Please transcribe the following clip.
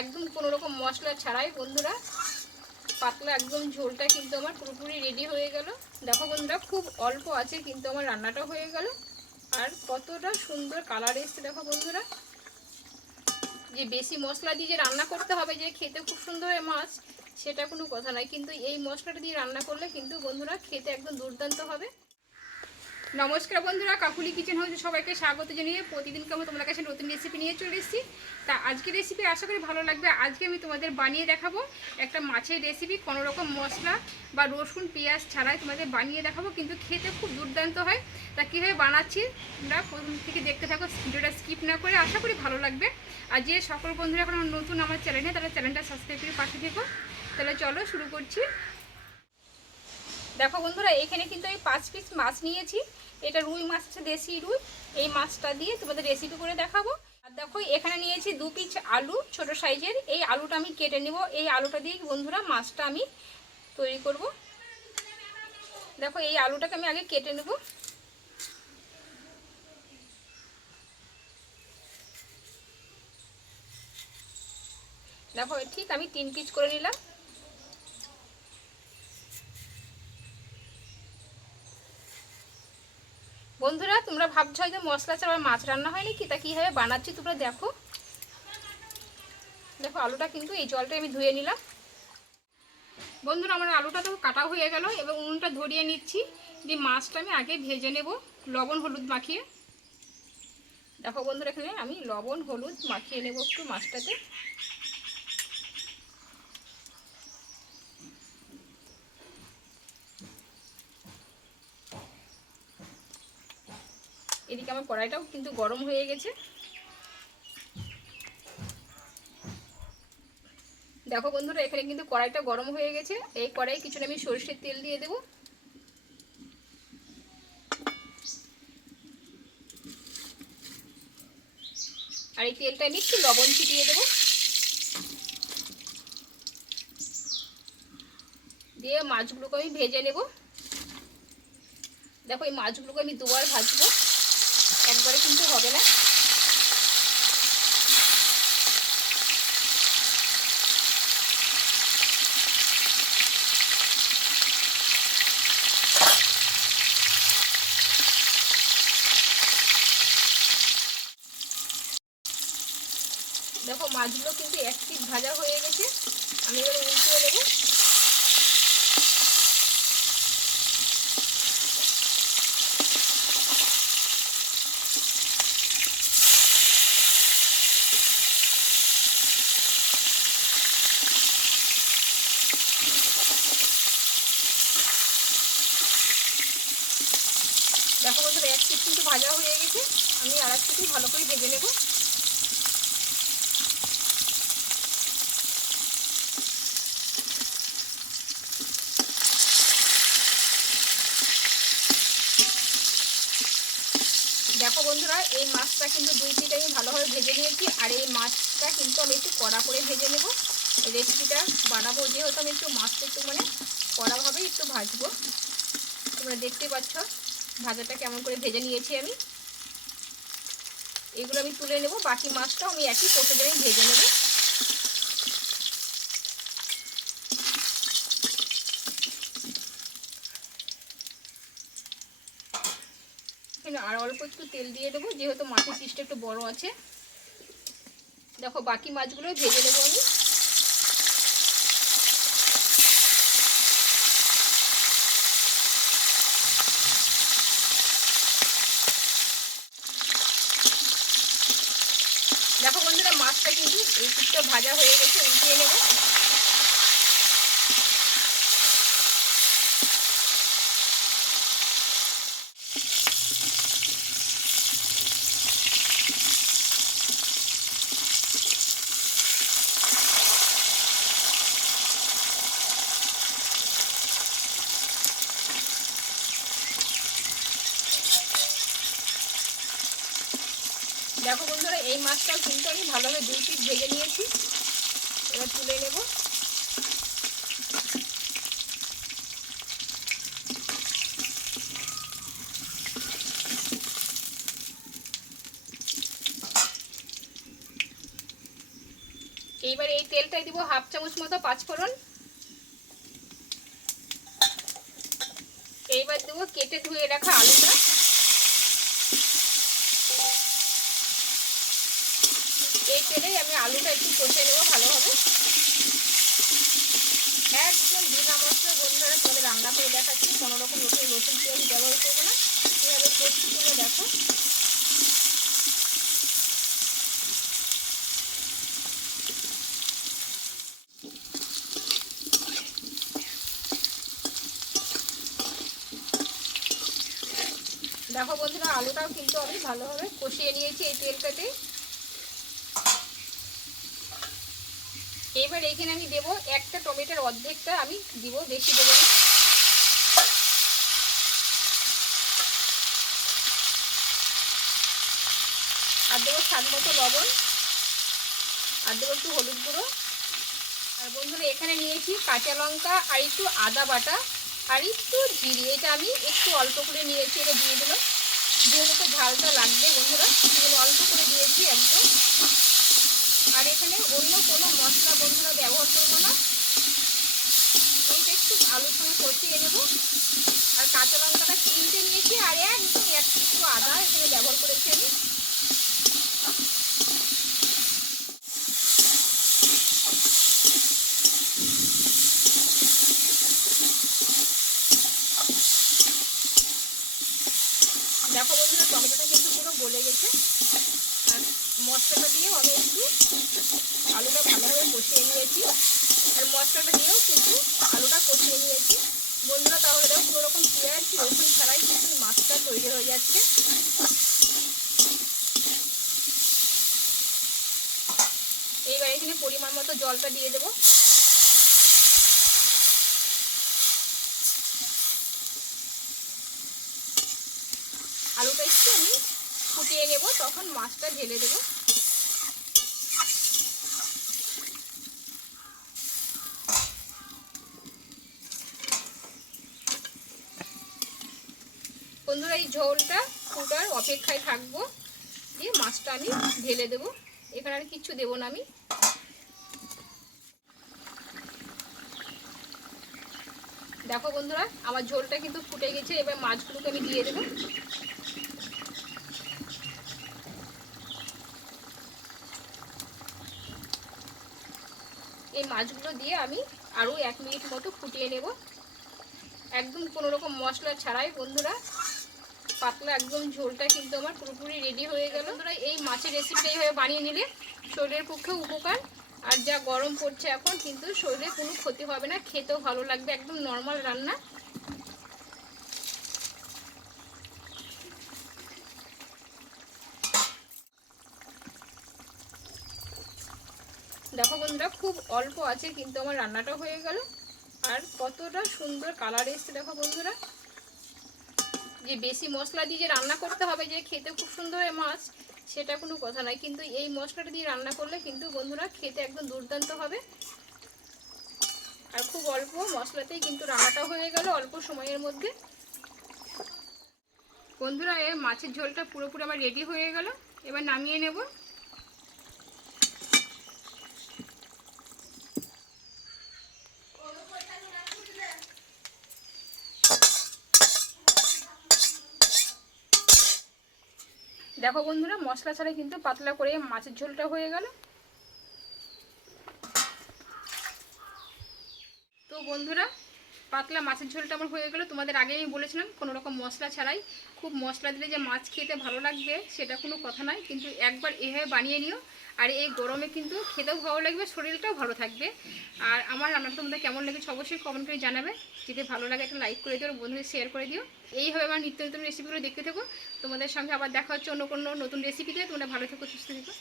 একদম কোনো রকম মশলা ছাড়াই, বন্ধুরা। পাতলা একদম ঝোলটা কিন্তু আমার পুরোপুরি রেডি হয়ে গেল। দেখো বন্ধুরা, খুব অল্প আছে কিন্তু আমার রান্নাটা হয়ে গেল। আর কতটা সুন্দর কালার এসছে, দেখো বন্ধুরা। যে বেশি মশলা দিয়ে যে রান্না করতে হবে, যে খেতে খুব সুন্দর হয় মাছ, সেটা কোনো কথা নয় কিন্তু এই মশলাটা দিয়ে রান্না করলে কিন্তু বন্ধুরা খেতে একদম দুর্দান্ত হবে। নমস্কার বন্ধুরা, কাকুলি কিচেন হাউসে সবাইকে স্বাগত জানিয়ে প্রতিদিনকে আমি তোমাদের কাছে নতুন রেসিপি নিয়ে চলে এসেছি। তা আজকে রেসিপি আশা করি ভালো লাগবে। আজকে আমি তোমাদের বানিয়ে দেখাবো একটা মাছের রেসিপি কোনো রকম মশলা বা রসুন, পেঁয়াজ ছাড়াই তোমাদের বানিয়ে দেখাবো, কিন্তু খেতে খুব দুর্দান্ত হয়। তা কীভাবে বানাচ্ছি তোমরা প্রথম থেকে দেখতে থাকো, ভিডিওটা স্কিপ না করে আশা করি ভালো লাগবে। আর যে সকল বন্ধুরা এখন নতুন আমার চ্যানেলে তারা চ্যানেলটা সাবস্ক্রাইব করে পাশে থেকো। তাহলে চলো শুরু করছি। দেখো বন্ধুরা, এখানে কিন্তু আমি পাঁচ পিস মাছ নিয়েছি। এটা রুই মাছ হচ্ছে দেশি রুই। এই মাছটা দিয়ে তোমাদের রেসিপি করে দেখাবো। আর দেখো, এখানে নিয়েছি দু পিস আলু, ছোট সাইজের। এই আলুটা আমি কেটে নেব। এই আলুটা দিয়ে বন্ধুরা মাছটা আমি তৈরি করব। দেখো, এই আলুটাকে আমি আগে কেটে নেব। দেখো, ঠিক আমি তিন পিস করে নিলাম বন্ধুরা তোমরা ভাবছ হয়তো মশলা ছাড়া মাছ রান্না হয়নি কি? তা কীভাবে বানাচ্ছি তোমরা দেখো। দেখো আলুটা কিন্তু এই জলটা আমি ধুয়ে নিলাম। বন্ধুরা, আমার আলুটা তো কাটা হয়ে গেল এবং উনুনটা ধরিয়ে নিচ্ছি। দিয়ে মাছটা আমি আগে ভেজে নেব লবণ হলুদ মাখিয়ে। দেখো বন্ধুরা এখানে আমি লবণ হলুদ মাখিয়ে নেব একটু মাছটাতে। এদিকে আমার কড়াইটাও কিন্তু গরম হয়ে গেছে। দেখো বন্ধুরা, এখানে কিন্তু কড়াইটা গরম হয়ে গেছে। এই কড়াই কিছুটা আমি সরষের তেল দিয়ে দেব। আর এই তেলটা আমি একটু লবণ ছিটিয়ে দেবো। দিয়ে মাছগুলোকে আমি ভেজে নেব। দেখো এই মাছগুলোকে আমি দুবার ভাজবো। একবারে কিন্তু হবে না। দেখো মাছগুলো কিন্তু এক পিট ভাজা হয়ে গেছে। আমি এবার উল্টিয়ে দেবো দেখো বন্ধুরা এক পিস কিন্তু ভাজা হয়ে গেছে। আমি আর এক পিসই ভালো করে ভেজে নেব। দেখো বন্ধুরা, এই মাছটা কিন্তু দুই পিস আমি ভালোভাবে ভেজে নিয়েছি, আর এই মাছটা কিন্তু আমি একটু কড়া করে ভেজে নেব। রেসিপিটা বানাবো, যেহেতু আমি একটু মাছটা একটু মানে কড়াভাবে একটু ভাজবো। তোমরা দেখতে পাচ্ছ ভাজাটা কেমন করে ভেজে নিয়েছি আমি। এগুলো আমি তুলে নেব, বাকি মাছটাও আমি একই প্রসেসে আমি ভেজে নেব। আর অল্প একটু তেল দিয়ে দেবো, যেহেতু মাছের পিসটা একটু বড় আছে। দেখো, বাকি মাছগুলো ভেজে নেব আমি দেখো বন্ধুরা মাছটা কিন্তু এই ভাজা হয়ে গেছে উঠিয়ে নেব দেখো বন্ধুরা মাছটাও কিন্তু আমি ভালোভাবে দুই পিস ভেজে নিয়েছি। এবার তুলে নেব। এইবার এই তেলটাই দিব হাফ চামচ মতো পাঁচফোড়ন। এইবার দেবো কেটে ধুয়ে রাখা আলুটা। এই তেলেই আমি আলুটা একটু কষে নেব ভালোভাবে। একদম বিনা মশলা বন্ধুরা তোমাদের রান্না করে দেখাচ্ছি। কোনো রকম নতুন নতুন তেল ব্যবহার করব না। কীভাবে করছি তোমরা দেখো। দেখো বন্ধুরা, আলুটাও কিন্তু আমি ভালোভাবে কষিয়ে নিয়েছি এই তেলটাতে। এবার এখানে আমি দেবো একটা টমেটোর অর্ধেকটা আমি দিব, বেশি দেবো আর দেবো স্বাদ মতো লবণ, আর দেবো একটু হলুদ গুঁড়ো। আর বন্ধুরা, এখানে নিয়েছি কাঁচা লঙ্কা আর একটু আদা বাটা আর একটু জিরে। এটা আমি একটু অল্প করে নিয়েছি, এটা দিয়ে দিলাম। যেহেতু তো ঝালটা লাগবে বন্ধুরা। সেগুলো অল্প করে দিয়েছি একদম। এখানে অন্য কোনো মশলা বন্ধুরা ব্যবহার করব না। এইটা একটু আলুর সঙ্গে কষিয়ে নেব। আর কাঁচা লঙ্কাটা তিনটে নিয়েছি, আর একদম এক, একটু আদা এখানে ব্যবহার করেছি আমি দেখো বন্ধুরা টমেটোটা কিন্তু পুরো গলে গেছে আর মশলাটা দিয়েও আমি একটু আলুটা ভালোভাবে কষিয়ে নিয়েছি আর মশলাটা দিয়েও কিন্তু আলুটা কষিয়ে নিয়েছি বন্ধুরা তাহলে দেখো কোনো পেঁয়াজ রসুন ছাড়াই কিন্তু মাছটা তৈরি হয়ে যাচ্ছে। এইবার এখানে পরিমাণ মতো জলটা দিয়ে দেবো। আলুটা একটু আমি ফুটিয়ে নেব, তখন মাছটা ঢেলে দেবো বন্ধুরা এই ঝোলটা ফুটার অপেক্ষায় থাকব। দিয়ে মাছটা আমি ঢেলে দেবো। এখানে আর কিচ্ছু দেবো না আমি। দেখো বন্ধুরা, আমার ঝোলটা কিন্তু ফুটে গেছে। এবার মাছগুলোকে আমি দিয়ে দেবো। এই মাছগুলো দিয়ে আমি আরও এক মিনিট মতো ফুটিয়ে নেব। একদম কোনো রকম মশলা ছাড়াই বন্ধুরা পাতলা একদম ঝোলটা কিন্তু আমার পুরোপুরি রেডি হয়ে গেল। বন্ধুরা এই মাছের রেসিপিটা এইভাবে বানিয়ে নিলে শরীরের পক্ষেও উপকার। আর যা গরম পড়ছে এখন কিন্তু শরীরে কোনো ক্ষতি হবে না, খেতেও ভালো লাগবে, একদম নর্মাল রান্না। দেখো বন্ধুরা, খুব অল্প আছে কিন্তু আমার রান্নাটা হয়ে গেল। আর কতটা সুন্দর কালার এসছে দেখো বন্ধুরা। যে বেশি মশলা দিয়ে যে রান্না করতে হবে যে খেতে খুব সুন্দর মাছ, সেটা কোনো কথা নয়। কিন্তু এই মশলাটা দিয়ে রান্না করলে কিন্তু বন্ধুরা খেতে একদম দুর্দান্ত হবে। আর খুব অল্প মশলাতেই কিন্তু রান্নাটা হয়ে গেল অল্প সময়ের মধ্যে। বন্ধুরা এই মাছের ঝোলটা পুরোপুরি আমার রেডি হয়ে গেল। এবার নামিয়ে নেব। দেখো বন্ধুরা, মশলা ছাড়া কিন্তু পাতলা করে মাছের ঝোলটা হয়ে গেল। তো বন্ধুরা, পাতলা মাছের ঝোলটা আমার হয়ে গেল। তোমাদের আগে আমি বলেছিলাম, কোনো রকম মশলা ছাড়াই। খুব মশলা দিলে যে মাছ খেতে ভালো লাগবে, সেটা কোনো কথা নয়। কিন্তু একবার এভাবে বানিয়ে নিও আর এই গরমে কিন্তু খেতেও ভালো লাগবে, শরীরটাও ভালো থাকবে। আর আমার রান্নাটা তোমাদের কেমন লেগেছে অবশ্যই কমেন্ট করে জানাবে। যদি ভালো লাগে একটা লাইক করে দিও বন্ধুদের শেয়ার করে দিও। এইভাবে আমার নিত্য নতুন রেসিপিগুলো দেখতে থাকো। তোমাদের সঙ্গে আবার দেখা হচ্ছে অন্য কোনো নতুন রেসিপি দিয়ে তোমরা ভালো থেকো, সুস্থ থেকো।